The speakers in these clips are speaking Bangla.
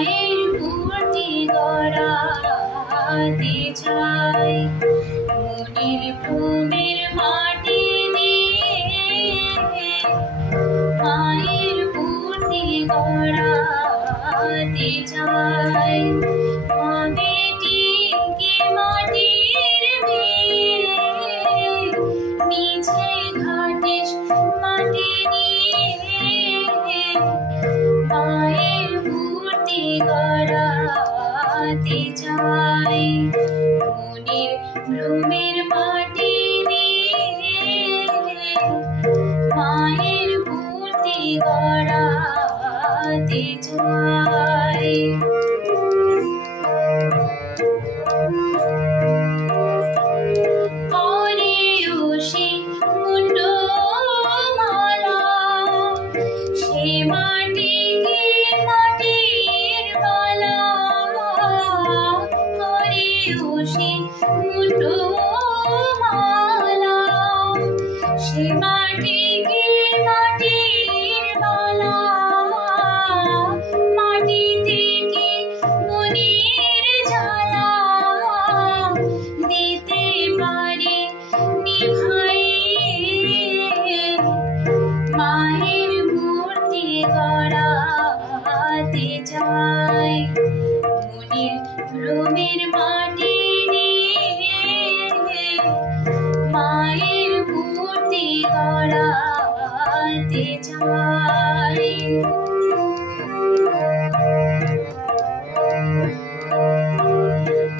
মায়ের মূর্তি গড়াতে চাই মনের ভ্রমের মাটি দিয়ে মায়ের মূর্তি গড়াতে চাই মা বেটিকে মাটির মেয়ে নিচে ঘাটে মাটি নিয়ে মায়ের মূর্তি গড়াতে চাই মনের ভ্রমের মাটি দিয়ে মায়ের মূর্তি গড়াতে চাই মাটিকে মাটির বালা মাটি থেকে মনের জ্বালা দিতে পারে নিভাইয়ে মায়ের মূর্তি গড়াতে চাই মনের ভ্রমের মাটি মায়ের মূর্তি গড়াতে চাই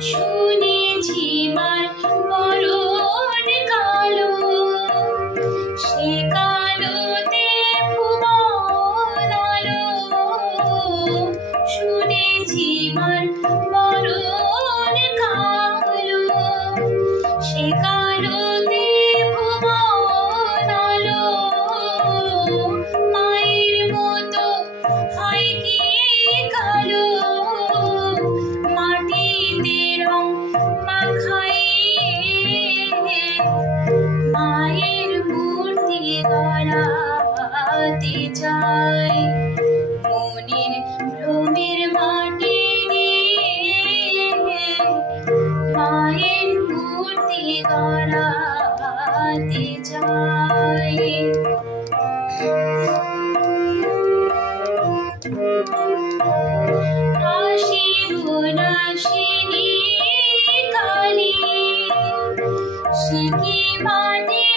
শুনেছি মার মরণ কালো সে কালোতে ভুবন আলো শুনেছি মার মরণ কালো সে কালোতে ভুবন আলো মায়ের মতো হয় কি কালো মাটিতে রং মাখাইয়ে মায়ের মূর্তি গড়াতে চাই মনের ভ্রমের মাটি দিয়ে মায়ের মূর্তি গড়াতে চাই নাশিনী কালী সে কি মাটি